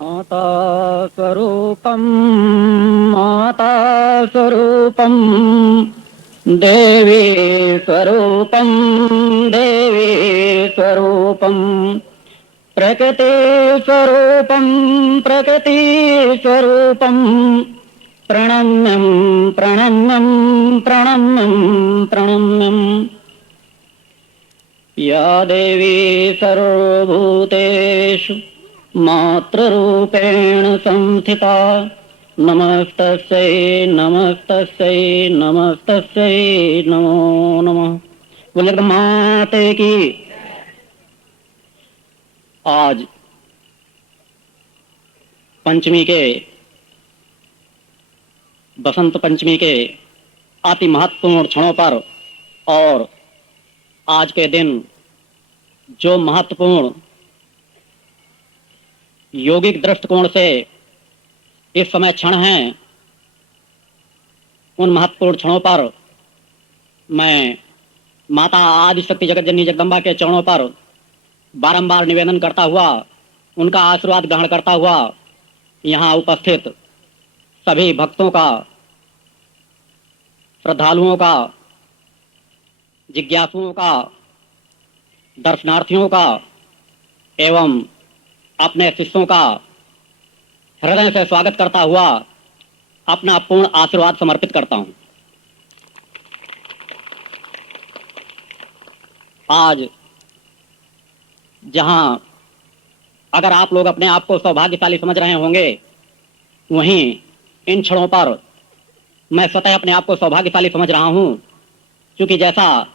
माता स्वरूपम माता स्वरूपम देवी स्वरूपम देवी स्वरूपम प्रकृति स्वरूपम प्रकृति स्वरूपम प्रणम्यम प्रणम्यम प्रणम्यम प्रणम्यम या देवी सर्वभूतेषु मातृरूपेण संस्थिता नमस्तस्यै नमस्तस्यै नमस्तस्यै नमो नमः। बोले माते की। आज पंचमी के बसंत पंचमी के अति महत्वपूर्ण क्षणों पर और आज के दिन जो महत्वपूर्ण योगिक दृष्टिकोण से इस समय क्षण हैं, उन महत्वपूर्ण क्षणों पर मैं माता आदि शक्ति जगत जननी जगदम्बा के चरणों पर बारंबार निवेदन करता हुआ, उनका आशीर्वाद ग्रहण करता हुआ यहाँ उपस्थित सभी भक्तों का, श्रद्धालुओं का, जिज्ञासुओं का, दर्शनार्थियों का एवं अपने शिष्यों का हृदय से स्वागत करता हुआ अपना पूर्ण आशीर्वाद समर्पित करता हूं। आज जहां अगर आप लोग अपने आप को सौभाग्यशाली समझ रहे होंगे, वहीं इन क्षणों पर मैं स्वतः अपने आप को सौभाग्यशाली समझ रहा हूं, क्योंकि जैसा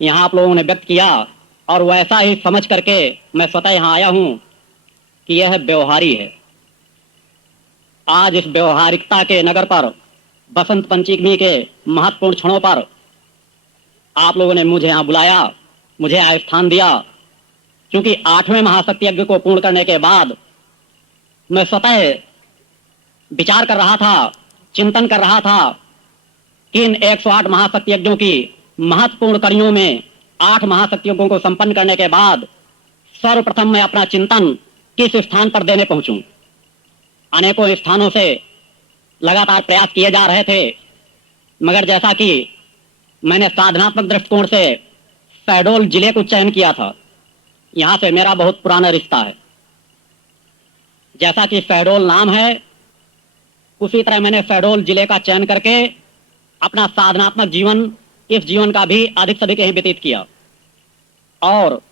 यहां आप लोगों ने व्यक्त किया और वैसा ही समझ करके मैं स्वतः यहां आया हूं कि यह व्यवहारी है। आज इस व्यवहारिकता के नगर पर बसंत पंचमी के महत्वपूर्ण क्षणों पर आप लोगों ने मुझे यहां बुलाया, मुझे यहां स्थान दिया, क्योंकि 8वें महाशक्ति यज्ञ को पूर्ण करने के बाद मैं स्वतः विचार कर रहा था, चिंतन कर रहा था कि इन 108 महाशक्ति यज्ञों की महत्वपूर्ण कड़ियों में 8 महाशक्ति यज्ञों को संपन्न करने के बाद सर्वप्रथम मैं अपना चिंतन किस स्थान पर देने पहुंचूं। अनेकों स्थानों से लगातार प्रयास किए जा रहे थे, मगर जैसा कि मैंने साधनात्मक दृष्टिकोण से शहडोल जिले को चयन किया था, यहां से मेरा बहुत पुराना रिश्ता है। जैसा कि शहडोल नाम है, उसी तरह मैंने शहडोल जिले का चयन करके अपना साधनात्मक जीवन, इस जीवन का भी अधिक से अधिक यहीं व्यतीत किया और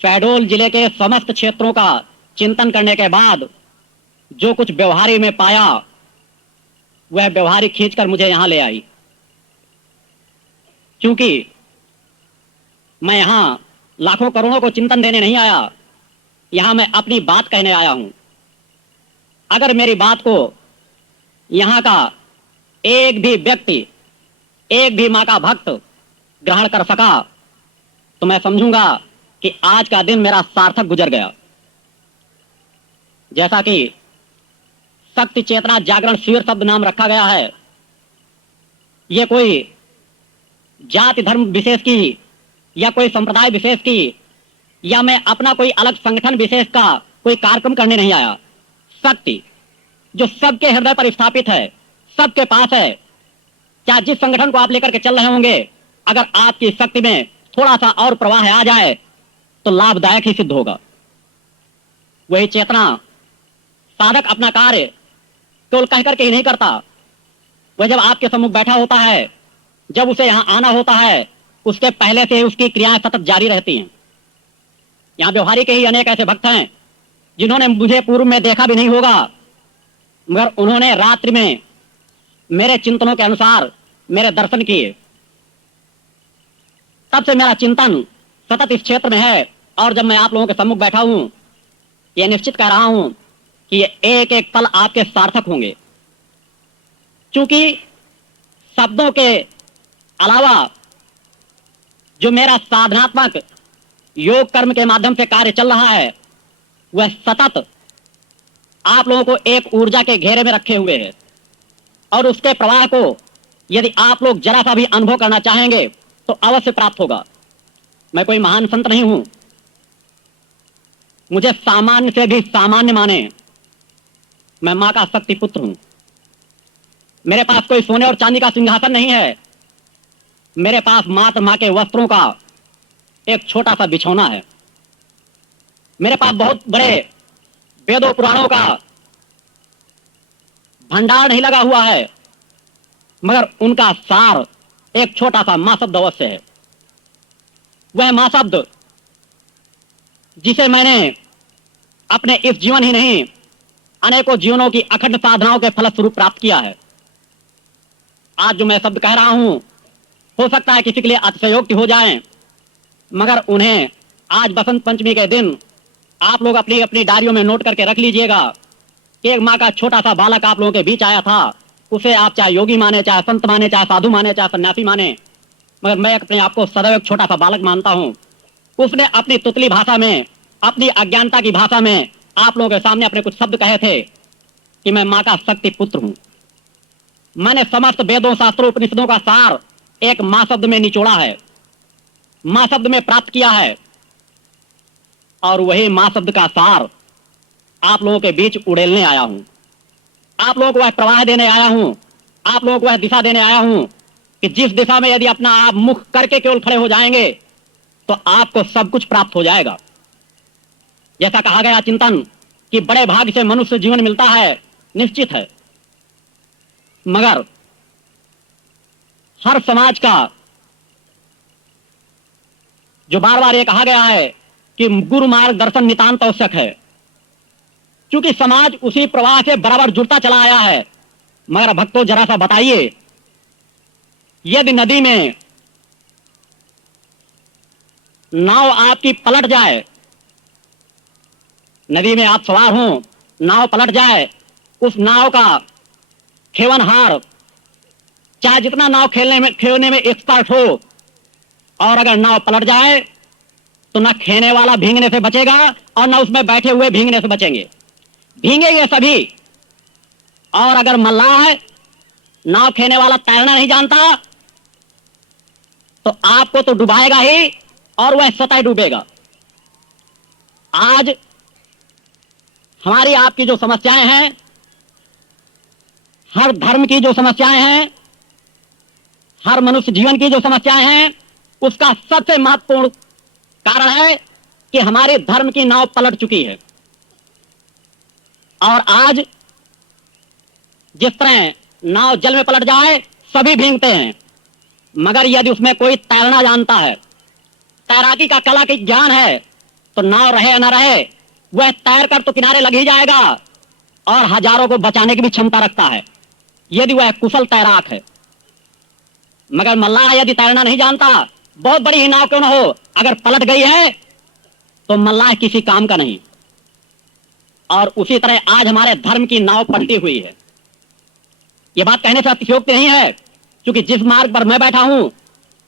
शहडोल जिले के समस्त क्षेत्रों का चिंतन करने के बाद जो कुछ व्यवहारी में पाया, वह व्यवहारी खींचकर मुझे यहां ले आई। क्योंकि मैं यहां लाखों करोड़ों को चिंतन देने नहीं आया, यहां मैं अपनी बात कहने आया हूं। अगर मेरी बात को यहां का एक भी व्यक्ति, एक भी मां का भक्त ग्रहण कर सका तो मैं समझूंगा कि आज का दिन मेरा सार्थक गुजर गया। जैसा कि शक्ति चेतना जागरण शिविर शब्द नाम रखा गया है, यह कोई जाति धर्म विशेष की या कोई संप्रदाय विशेष की या मैं अपना कोई अलग संगठन विशेष का कोई कार्यक्रम करने नहीं आया। शक्ति जो सबके हृदय पर स्थापित है, सबके पास है, चाहे जिस संगठन को आप लेकर के चल रहे होंगे, अगर आपकी शक्ति में थोड़ा सा और प्रवाह आ जाए तो लाभदायक ही सिद्ध होगा। वही चेतना साधक अपना कार्य केवल कहकर के ही नहीं करता, वह जब आपके सम्मुख बैठा होता है, जब उसे यहां आना होता है, उसके पहले से उसकी क्रियाएं सतत जारी रहती हैं। यहां व्यवहारी के ही अनेक ऐसे भक्त हैं जिन्होंने मुझे पूर्व में देखा भी नहीं होगा, मगर उन्होंने रात्रि में मेरे चिंतनों के अनुसार मेरे दर्शन किए। तब से मेरा चिंतन सतत इस क्षेत्र में है और जब मैं आप लोगों के सम्मुख बैठा हूं, यह निश्चित कर रहा हूं कि ये एक एक पल आपके सार्थक होंगे। क्योंकि शब्दों के अलावा जो मेरा साधनात्मक योग कर्म के माध्यम से कार्य चल रहा है, वह सतत आप लोगों को एक ऊर्जा के घेरे में रखे हुए है और उसके प्रवाह को यदि आप लोग जरा सा भी अनुभव करना चाहेंगे तो अवश्य प्राप्त होगा। मैं कोई महान संत नहीं हूं, मुझे सामान्य से भी सामान्य माने, मैं मां का शक्ति पुत्र हूं। मेरे पास कोई सोने और चांदी का सिंहासन नहीं है, मेरे पास मात्र मां के वस्त्रों का एक छोटा सा बिछौना है। मेरे पास बहुत बड़े वेदों पुराणों का भंडार नहीं लगा हुआ है, मगर उनका सार एक छोटा सा मां शब्द अवश्य है। वह मां शब्द जिसे मैंने अपने इस जीवन ही नहीं अनेकों जीवनों की अखंड साधनाओं के फलस्वरूप प्राप्त किया है। आज जो मैं शब्द कह रहा हूं, हो सकता है किसी के लिए अतिशयोक्ति हो जाए, मगर उन्हें आज बसंत पंचमी के दिन आप लोग अपनी अपनी डायरियों में नोट करके रख लीजिएगा कि एक माँ का छोटा सा बालक आप लोगों के बीच आया था। उसे आप चाहे योगी माने, चाहे संत माने, चाहे साधु माने, चाहे सन्यासी माने, मगर मैं अपने आप को सदैव एक छोटा सा बालक मानता हूं। उसने अपनी तुतली भाषा में, अपनी अज्ञानता की भाषा में आप लोगों के सामने अपने कुछ शब्द कहे थे कि मैं माँ का शक्ति पुत्र हूं। मैंने समस्त वेदों, शास्त्रों, उपनिषदों का सार एक माँ शब्द में निचोड़ा है, माँ शब्द में प्राप्त किया है, और वही माँ शब्द का सार आप लोगों के बीच उड़ेलने आया हूं। आप लोगों को वह प्रवाह देने आया हूं, आप लोगों को वह दिशा देने आया हूं कि जिस दिशा में यदि अपना आप मुख करके केवल खड़े हो जाएंगे तो आपको सब कुछ प्राप्त हो जाएगा। जैसा कहा गया चिंतन कि बड़े भाग्य से मनुष्य जीवन मिलता है, निश्चित है, मगर हर समाज का जो बार बार ये कहा गया है कि गुरु मार्गदर्शन नितांत आवश्यक है, क्योंकि समाज उसी प्रवाह से बराबर जुड़ता चला आया है। मगर भक्तों, जरा सा बताइए, यदि नदी में नाव आपकी पलट जाए, नदी में आप सवार हो, नाव पलट जाए, उस नाव का खेवनहार चाहे जितना नाव खेलने में एक्सपर्ट हो, और अगर नाव पलट जाए तो ना खेने वाला भीगने से बचेगा और ना उसमें बैठे हुए भीगने से बचेंगे, भीगेंगे सभी। और अगर मल्लाह नाव खेने वाला तैरना नहीं जानता तो आपको तो डुबाएगा ही, और वह स्वतः डूबेगा। आज हमारी आपकी जो समस्याएं हैं, हर धर्म की जो समस्याएं हैं, हर मनुष्य जीवन की जो समस्याएं हैं, उसका सबसे महत्वपूर्ण कारण है कि हमारे धर्म की नाव पलट चुकी है। और आज जिस तरह नाव जल में पलट जाए सभी भीगते हैं, मगर यदि उसमें कोई तैरना जानता है, तैराकी का कला की ज्ञान है, तो नाव रहे या ना रहे वह तैर कर तो किनारे लग ही जाएगा, और हजारों को बचाने की भी क्षमता रखता है यदि वह कुशल तैराक है। मगर मल्लाह यदि तैरना नहीं जानता, बहुत बड़ी ही नाव क्यों ना हो, अगर पलट गई है तो मल्लाह किसी काम का नहीं। और उसी तरह आज हमारे धर्म की नाव पलटी हुई है। यह बात कहने से अतिशयोक्ति नहीं है, क्योंकि जिस मार्ग पर मैं बैठा हूं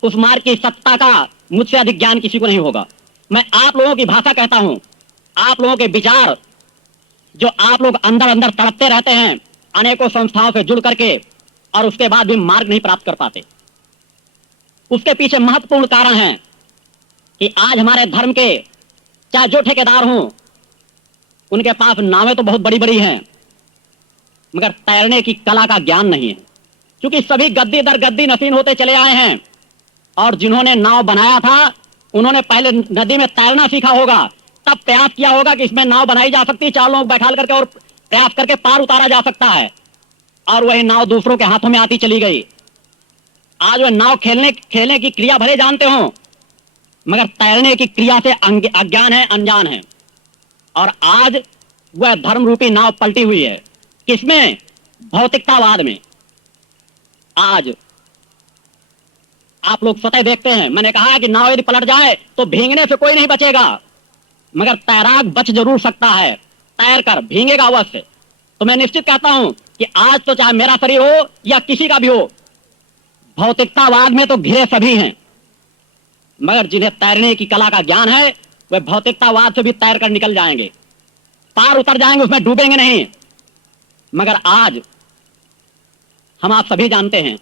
उस मार्ग की सत्ता का मुझसे अधिक ज्ञान किसी को नहीं होगा। मैं आप लोगों की भाषा कहता हूं, आप लोगों के विचार जो आप लोग अंदर अंदर तड़पते रहते हैं अनेकों संस्थाओं से जुड़ करके, और उसके बाद भी मार्ग नहीं प्राप्त कर पाते। उसके पीछे महत्वपूर्ण कारण है कि आज हमारे धर्म के चाहे जो ठेकेदार हों, उनके पास नावें तो बहुत बड़ी बड़ी हैं, मगर तैरने की कला का ज्ञान नहीं है, क्योंकि सभी गद्दी दर गद्दी नसीन होते चले आए हैं। और जिन्होंने नाव बनाया था उन्होंने पहले नदी में तैरना सीखा होगा, तब प्रयास किया होगा कि इसमें नाव बनाई जा सकती है, 4 लोग बैठा करके और प्रयास करके पार उतारा जा सकता है, और वही नाव दूसरों के हाथों में आती चली गई। आज वह नाव खेलने की क्रिया भले जानते हो, मगर तैरने की क्रिया से अज्ञान है, अनजान है। और आज वह धर्म रूपी नाव पलटी हुई है, किसमें? भौतिकतावाद में। आज आप लोग सतह देखते हैं, मैंने कहा है कि नाव यदि पलट जाए तो भीगने से कोई नहीं बचेगा, मगर तैराक बच जरूर सकता है, तैर कर भीगेगा अवश्य। तो मैं निश्चित कहता हूं कि आज तो चाहे मेरा शरीर हो या किसी का भी हो, भौतिकतावाद में तो घिरे सभी हैं, मगर जिन्हें तैरने की कला का ज्ञान है वे भौतिकतावाद से भी तैर कर निकल जाएंगे, पार उतर जाएंगे, उसमें डूबेंगे नहीं। मगर आज हम आप सभी जानते हैं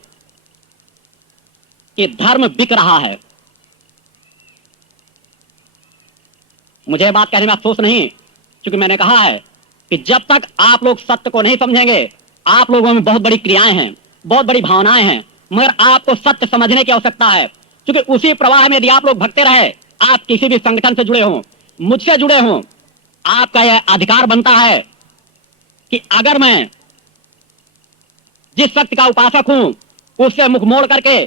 कि धर्म बिक रहा है। मुझे ये बात कहने में अफसोस नहीं, क्योंकि मैंने कहा है कि जब तक आप लोग सत्य को नहीं समझेंगे, आप लोगों में बहुत बड़ी क्रियाएं हैं, बहुत बड़ी भावनाएं हैं, मगर आपको सत्य समझने की आवश्यकता है। क्योंकि उसी प्रवाह में यदि आप लोग भगते रहे, आप किसी भी संगठन से जुड़े हों, मुझसे जुड़े हों, आपका यह अधिकार बनता है कि अगर मैं जिस शक्ति का उपासक हूं उससे मुख मोड़ करके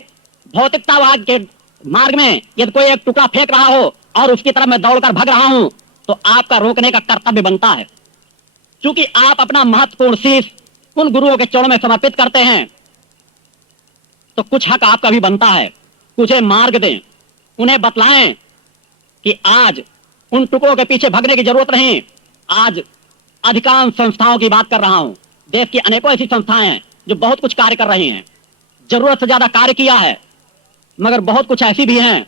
भौतिकतावाद के मार्ग में यदि कोई एक टुकड़ा फेंक रहा हो और उसकी तरफ मैं दौड़कर भाग रहा हूं, तो आपका रोकने का कर्तव्य बनता है। क्योंकि आप अपना महत्वपूर्ण शीश उन गुरुओं के चरणों में समर्पित करते हैं, तो कुछ हक आपका भी बनता है। कुछ मार्ग दें, उन्हें बतलाएं कि आज उन टुकड़ों के पीछे भागने की जरूरत नहीं। आज अधिकांश संस्थाओं की बात कर रहा हूं, देश की अनेकों ऐसी संस्थाएं हैं जो बहुत कुछ कार्य कर रही हैं, जरूरत से ज्यादा कार्य किया है, मगर बहुत कुछ ऐसी भी हैं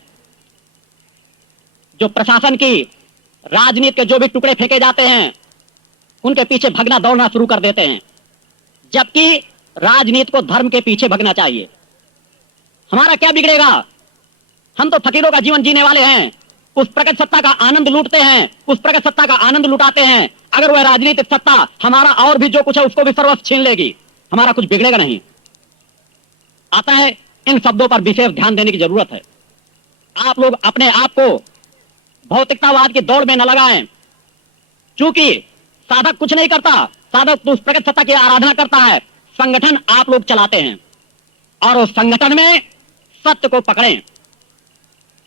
जो प्रशासन की राजनीति के जो भी टुकड़े फेंके जाते हैं उनके पीछे भगना दौड़ना शुरू कर देते हैं, जबकि राजनीति को धर्म के पीछे भगना चाहिए। हमारा क्या बिगड़ेगा? हम तो फकीरों का जीवन जीने वाले हैं, उस प्रकट सत्ता का आनंद लूटते हैं, उस प्रकट सत्ता का आनंद लुटाते हैं। अगर वह राजनीतिक सत्ता हमारा और भी जो कुछ है उसको भी सर्वस्व छीन लेगी, हमारा कुछ बिगड़ेगा नहीं। आता है इन शब्दों पर विशेष ध्यान देने की जरूरत है। आप लोग अपने आप को भौतिकतावाद की दौड़ में न लगाएं, क्योंकि साधक कुछ नहीं करता, साधक तो उस प्रकट सत्ता की आराधना करता है। संगठन आप लोग चलाते हैं और उस संगठन में सत्य को पकड़ें।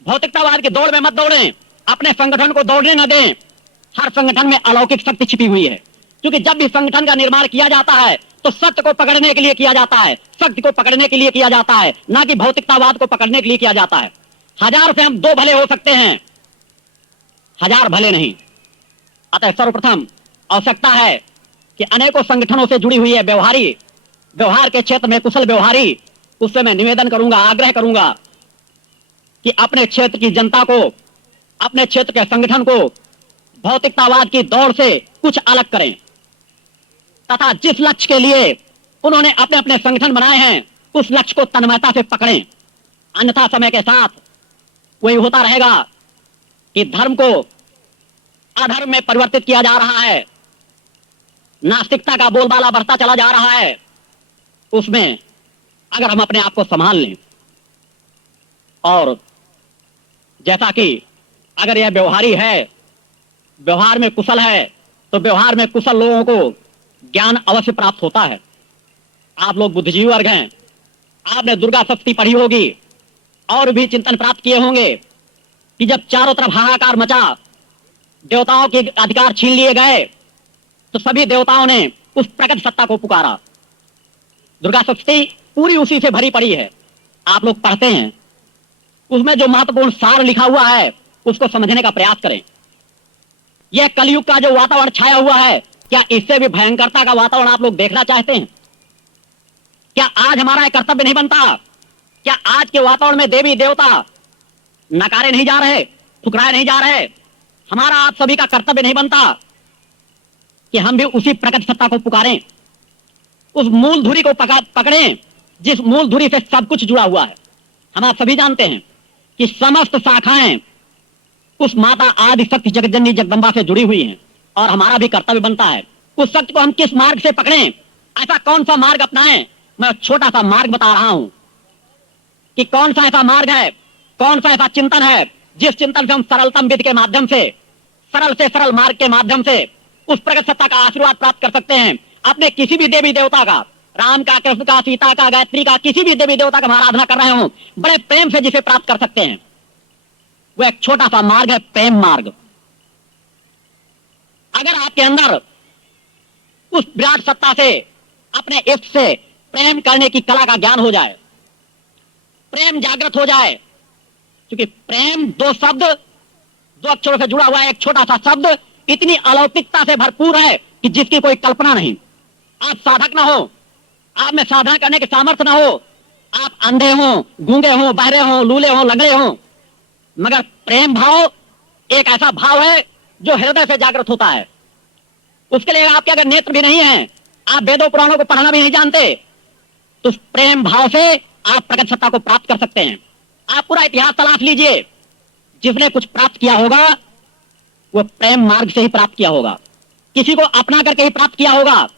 भौतिकतावाद की दौड़ में मत दौड़ें, अपने संगठन को दौड़ने न दें। हर संगठन में अलौकिक शक्ति छिपी हुई है, क्योंकि जब भी संगठन का निर्माण किया जाता है तो सत्य को पकड़ने के लिए किया जाता है, शक्ति को पकड़ने के लिए किया जाता है, ना कि भौतिकतावाद को पकड़ने के लिए किया जाता है। 1000 से हम 2 भले हो सकते हैं, 1000 भले नहीं। अतः सर्वप्रथम आवश्यकता है कि अनेकों संगठनों से जुड़ी हुई है व्यवहार के क्षेत्र में कुशल व्यवहारी, उससे मैं निवेदन करूंगा, आग्रह करूंगा कि अपने क्षेत्र की जनता को, अपने क्षेत्र के संगठन को भौतिकतावाद की दौड़ से कुछ अलग करें, तथा जिस लक्ष्य के लिए उन्होंने अपने अपने संगठन बनाए हैं उस लक्ष्य को तन्मयता से पकड़ें। अन्यथा समय के साथ वही होता रहेगा कि धर्म को अधर्म में परिवर्तित किया जा रहा है, नास्तिकता का बोलबाला बढ़ता चला जा रहा है। उसमें अगर हम अपने आप को संभाल लें, और जैसा कि अगर यह व्यवहारी है, व्यवहार में कुशल है, तो व्यवहार में कुशल लोगों को ज्ञान अवश्य प्राप्त होता है। आप लोग बुद्धिजीवी वर्ग हैं, आपने दुर्गा सप्तशती पढ़ी होगी और भी चिंतन प्राप्त किए होंगे कि जब चारों तरफ हाहाकार मचा, देवताओं के अधिकार छीन लिए गए, तो सभी देवताओं ने उस प्रकट सत्ता को पुकारा। दुर्गा सप्तशती पूरी उसी से भरी पड़ी है, आप लोग पढ़ते हैं, उसमें जो महत्वपूर्ण सार लिखा हुआ है उसको समझने का प्रयास करें। यह कलयुग का जो वातावरण छाया हुआ है, क्या इससे भी भयंकरता का वातावरण आप लोग देखना चाहते हैं? क्या आज हमारा कर्तव्य नहीं बनता? क्या आज के वातावरण में देवी देवता नकारे नहीं जा रहे, ठुकराए नहीं जा रहे? हमारा आप सभी का कर्तव्य नहीं बनता कि हम भी उसी प्रकट सत्ता को पुकारें, उस मूल धुरी को पकड़ें जिस मूल धुरी से सब कुछ जुड़ा हुआ है। हम आप सभी जानते हैं कि समस्त शाखाएं उस माता आदि शक्ति जगतजननी जगदम्बा से जुड़ी हुई हैं, और हमारा भी कर्तव्य बनता है उस शक्ति को हम किस मार्ग से पकड़ें, ऐसा कौन सा मार्ग अपनाएं। मैं छोटा सा मार्ग बता रहा हूं कि कौन सा ऐसा मार्ग है, कौन सा ऐसा चिंतन है जिस चिंतन से हम सरलतम विधि के माध्यम से, सरल से सरल मार्ग के माध्यम से उस प्रकट सत्ता का आशीर्वाद प्राप्त कर सकते हैं। अपने किसी भी देवी देवता का, राम का, कृष्ण का, सीता का, गायत्री का, किसी भी देवी देवता का हम आराधना कर रहे हो, बड़े प्रेम से जिसे प्राप्त कर सकते हैं, वो एक छोटा सा मार्ग है, प्रेम मार्ग। अगर आपके अंदर उस विराट सत्ता से, अपने इष्ट से प्रेम करने की कला का ज्ञान हो जाए, प्रेम जागृत हो जाए, क्योंकि प्रेम 2 शब्द, 2 अक्षरों से जुड़ा हुआ है, एक छोटा सा शब्द इतनी अलौकिकता से भरपूर है कि जिसकी कोई कल्पना नहीं। आप साधक ना हो, आप में साधना करने के सामर्थ्य ना हो, आप अंधे हो, गूंगे हो, बहरे हो, लूले हो, लंगड़े हो, मगर प्रेम भाव एक ऐसा भाव है जो हृदय से जागृत होता है। उसके लिए आपके अगर नेत्र भी नहीं है, आप वेदों पुराणों को पढ़ना भी नहीं जानते, तो उस प्रेम भाव से आप प्रकट सत्ता को प्राप्त कर सकते हैं। आप पूरा इतिहास तलाश लीजिए, जिसने कुछ प्राप्त किया होगा वो प्रेम मार्ग से ही प्राप्त किया होगा, किसी को अपना करके ही प्राप्त किया होगा।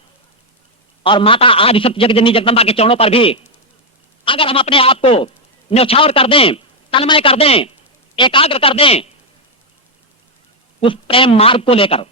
और माता आदि सत्य जगजननी जगदम्बा के चरणों पर भी अगर हम अपने आप को न्यौछावर कर दें, तन्मय कर दें, एकाग्र कर दें उस प्रेम मार्ग को लेकर,